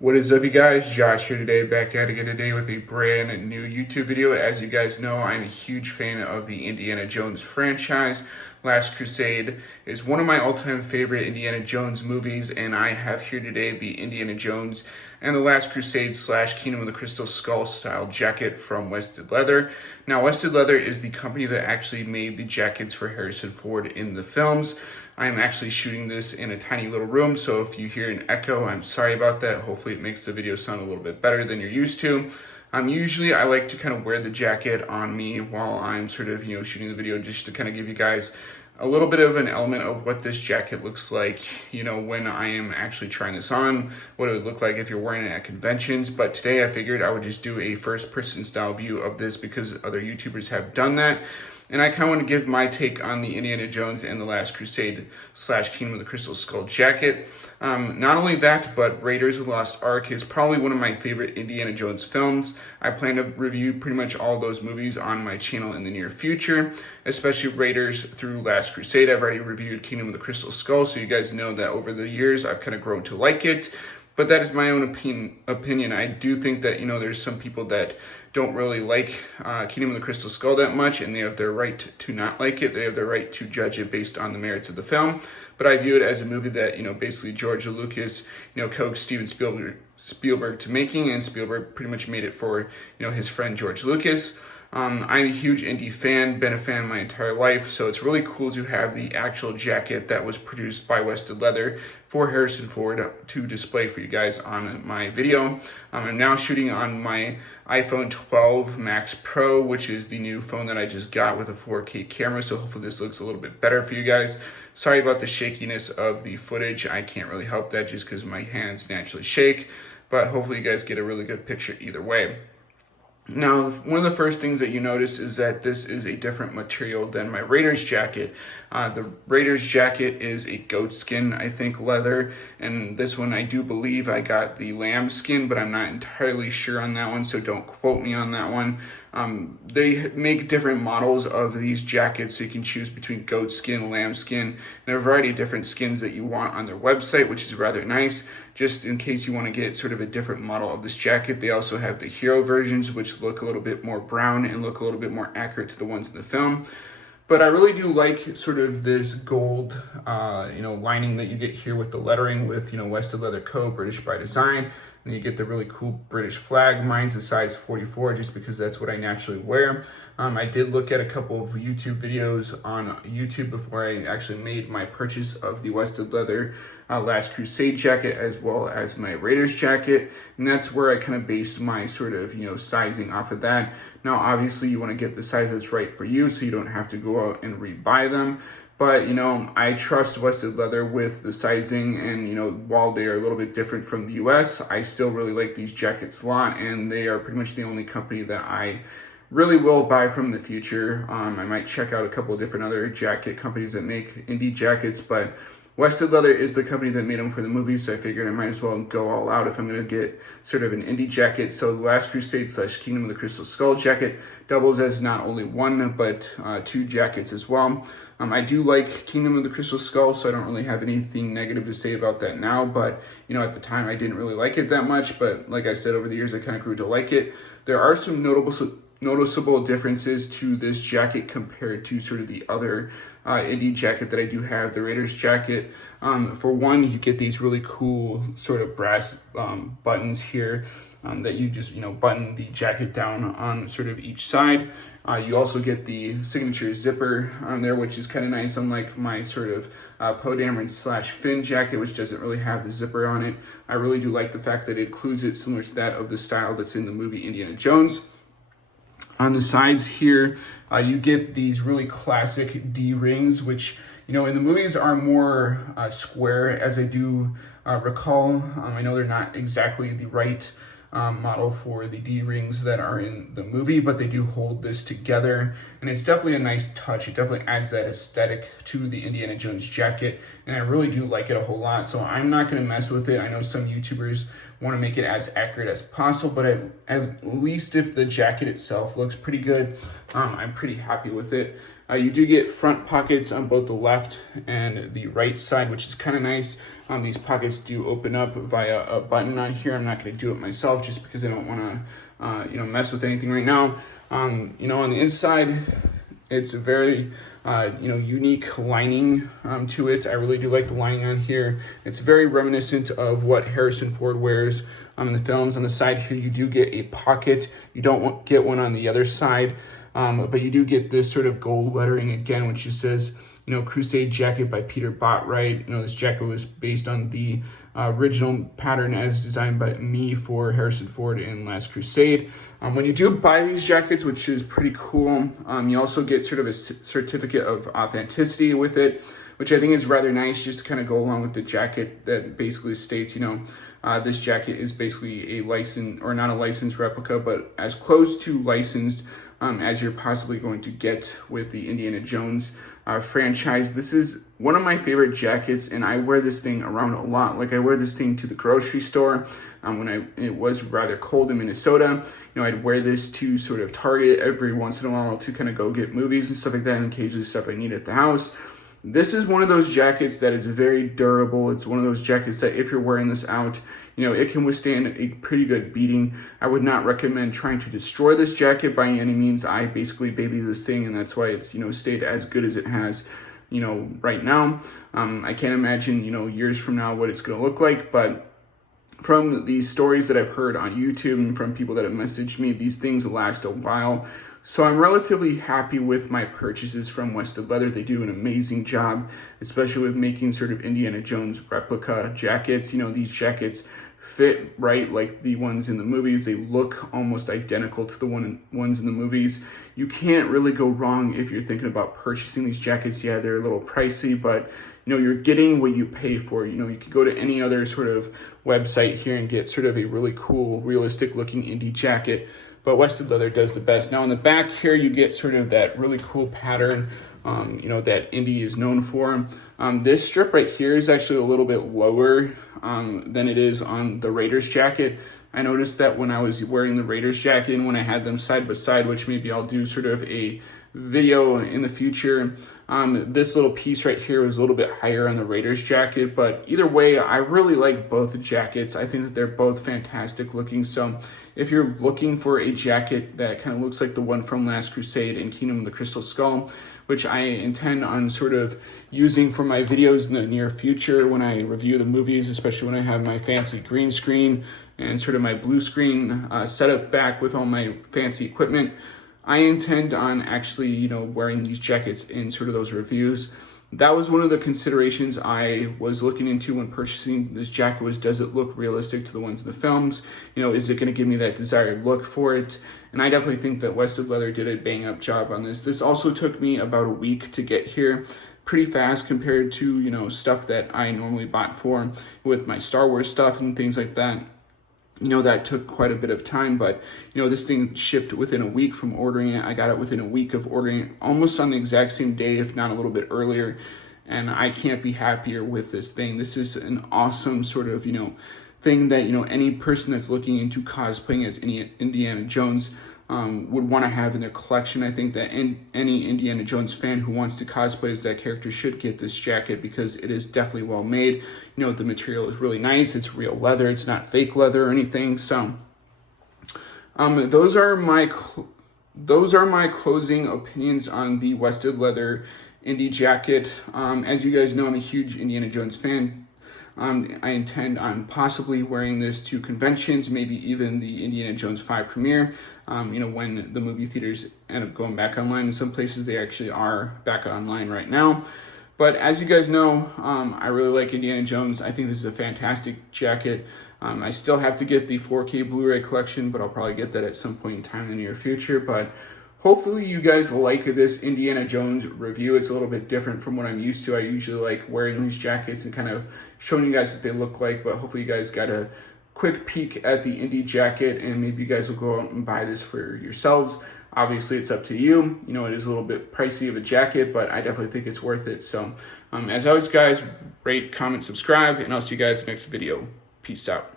What is up, you guys? Josh here today, back at it again today with a brand new YouTube video. As you guys know, I'm a huge fan of the Indiana Jones franchise. Last Crusade is one of my all-time favorite Indiana Jones movies, and I have here today the Indiana Jones and the Last Crusade / Kingdom of the Crystal Skull style jacket from Wested Leather. Now, Wested Leather is the company that actually made the jackets for Harrison Ford in the films. I am actually shooting this in a tiny little room, so if you hear an echo, I'm sorry about that. Hopefully it makes the video sound a little bit better than you're used to. Usually I like to kind of wear the jacket on me while I'm sort of, shooting the video, just to kind of give you guys a little bit of an element of what this jacket looks like, when I am actually trying this on, what it would look like if you're wearing it at conventions. But today I figured I would just do a first person style view of this because other YouTubers have done that. And I kind of want to give my take on the Indiana Jones and the Last Crusade / Kingdom of the Crystal Skull jacket. Not only that, but Raiders of the Lost Ark is probably one of my favorite Indiana Jones films. I plan to review pretty much all those movies on my channel in the near future, especially Raiders through Last Crusade. I've already reviewed Kingdom of the Crystal Skull, so you guys know that over the years I've kind of grown to like it. But that is my own opinion. I do think that, there's some people that don't really like Kingdom of the Crystal Skull that much, and they have their right to not like it. They have their right to judge it based on the merits of the film. But I view it as a movie that, basically George Lucas, coaxed Steven Spielberg to making, and Spielberg pretty much made it for, his friend George Lucas. I'm a huge indie fan, been a fan my entire life, so it's really cool to have the actual jacket that was produced by Wested Leather for Harrison Ford to display for you guys on my video. I'm now shooting on my iPhone 12 Max Pro, which is the new phone that I just got with a 4K camera, so hopefully this looks a little bit better for you guys. Sorry about the shakiness of the footage. I can't really help that just because my hands naturally shake, but hopefully you guys get a really good picture either way. Now, one of the first things that you notice is that this is a different material than my Raiders jacket. The Raiders jacket is a goat skin, I think, leather, and this one I do believe I got the lamb skin, but I'm not entirely sure on that one, so don't quote me on that one. They make different models of these jackets, so you can choose between goat skin, lamb skin, and a variety of different skins that you want on their website, which is rather nice. Just in case you want to get sort of a different model of this jacket, they also have the hero versions, which look a little bit more brown and look a little bit more accurate to the ones in the film. But I really do like sort of this gold, lining that you get here with the lettering with, Wested Leather Co., British by design. And you get the really cool British flag. Mine's a size 44 just because that's what I naturally wear. I did look at a couple of YouTube videos on YouTube before I actually made my purchase of the Wested Leather Last Crusade jacket as well as my Raiders jacket. And that's where I kind of based my sort of, sizing off of that. Now, obviously, you want to get the size that's right for you so you don't have to go out and rebuy them. But, I trust Wested Leather with the sizing, and, while they are a little bit different from the US, I still really like these jackets a lot, and they are pretty much the only company that I really will buy from in the future. I might check out a couple of different other jacket companies that make indie jackets, but Wested Leather is the company that made them for the movie, so I figured I might as well go all out if I'm going to get sort of an indie jacket. So the Last Crusade / Kingdom of the Crystal Skull jacket doubles as not only one, but two jackets as well. I do like Kingdom of the Crystal Skull, so I don't really have anything negative to say about that now, but, at the time I didn't really like it that much, but like I said, over the years I kind of grew to like it. There are some noticeable differences to this jacket compared to sort of the other indie jacket that I do have, the Raiders jacket. For one, you get these really cool sort of brass buttons here that you just, button the jacket down on sort of each side. You also get the signature zipper on there, which is kind of nice, unlike my sort of Poe Dameron / Finn jacket, which doesn't really have the zipper on it. I really do like the fact that it includes it similar to that of the style that's in the movie Indiana Jones. On the sides here, you get these really classic D rings, which, in the movies are more square, as I do recall. I know they're not exactly the right model for the D rings that are in the movie, but they do hold this together, and it's definitely a nice touch. It definitely adds that aesthetic to the Indiana Jones jacket, and I really do like it a whole lot, so I'm not going to mess with it. I know some YouTubers want to make it as accurate as possible, but at least if the jacket itself looks pretty good, I'm pretty happy with it. You do get front pockets on both the left and the right side, which is kind of nice. These pockets do open up via a button on here. I'm not going to do it myself just because I don't want to, mess with anything right now. On the inside, it's a very, unique lining to it. I really do like the lining on here. It's very reminiscent of what Harrison Ford wears in the films. On the side here, you do get a pocket. You don't get one on the other side, but you do get this sort of gold lettering again, which just says, Crusade jacket by Peter Bottwright. This jacket was based on the original pattern as designed by me for Harrison Ford in Last Crusade. When you do buy these jackets, which is pretty cool, you also get sort of a certificate of authenticity with it, which I think is rather nice, just to kind of go along with the jacket that basically states, this jacket is basically a licensed, or not a licensed replica, but as close to licensed as you're possibly going to get with the Indiana Jones franchise. This is one of my favorite jackets, and I wear this thing around a lot. Like, I wear this thing to the grocery store when it was rather cold in Minnesota. I'd wear this to sort of Target every once in a while to kind of go get movies and stuff like that, and occasionally stuff I need at the house. This is one of those jackets that is very durable. It's one of those jackets that if you're wearing this out, it can withstand a pretty good beating. I would not recommend trying to destroy this jacket by any means. I basically baby this thing, and that's why it's, stayed as good as it has, right now. I can't imagine, years from now what it's going to look like, but from the stories that I've heard on YouTube and from people that have messaged me, these things last a while. So I'm relatively happy with my purchases from Wested Leather. They do an amazing job, especially with making sort of Indiana Jones replica jackets. These jackets fit right like the ones in the movies. They look almost identical to the ones in the movies. You can't really go wrong if you're thinking about purchasing these jackets. Yeah, they're a little pricey, but you're getting what you pay for. You could go to any other sort of website here and get sort of a really cool, realistic looking indie jacket, but Wested Leather does the best. Now on the back here, you get sort of that really cool pattern, that Indy is known for. This strip right here is actually a little bit lower than it is on the Raiders jacket. I noticed that when I was wearing the Raiders jacket and when I had them side by side, which maybe I'll do sort of a video in the future, this little piece right here was a little bit higher on the Raiders jacket. But either way, I really like both jackets. I think that they're both fantastic looking. So if you're looking for a jacket that kind of looks like the one from Last Crusade and Kingdom of the Crystal Skull, which I intend on sort of using for my videos in the near future when I review the movies, especially when I have my fancy green screen and sort of my blue screen setup back with all my fancy equipment, I intend on actually, wearing these jackets in sort of those reviews. That was one of the considerations I was looking into when purchasing this jacket was, does it look realistic to the ones in the films? Is it going to give me that desired look for it? And I definitely think that Wested Leather did a bang up job on this. This also took me about a week to get here. Pretty fast compared to, stuff that I normally bought for with my Star Wars stuff and things like that. That took quite a bit of time, but, this thing shipped within a week from ordering it. I got it within a week of ordering it, almost on the exact same day, if not a little bit earlier. And I can't be happier with this thing. This is an awesome sort of, thing that, any person that's looking into cosplaying as any Indiana Jones would want to have in their collection. I think that any Indiana Jones fan who wants to cosplay as that character should get this jacket because it is definitely well made. The material is really nice. It's real leather. It's not fake leather or anything. So those are my closing opinions on the Wested Leather Indy jacket. As you guys know, I'm a huge Indiana Jones fan. I intend on possibly wearing this to conventions, maybe even the Indiana Jones 5 premiere, when the movie theaters end up going back online. In some places, they actually are back online right now. But as you guys know, I really like Indiana Jones. I think this is a fantastic jacket. I still have to get the 4K Blu-ray collection, but I'll probably get that at some point in time in the near future. But hopefully you guys like this Indiana Jones review. It's a little bit different from what I'm used to. I usually like wearing these jackets and kind of showing you guys what they look like, but hopefully you guys got a quick peek at the Indy jacket and maybe you guys will go out and buy this for yourselves. Obviously it's up to you. It is a little bit pricey of a jacket, but I definitely think it's worth it. So as always, guys, rate, comment, subscribe, and I'll see you guys next video. Peace out.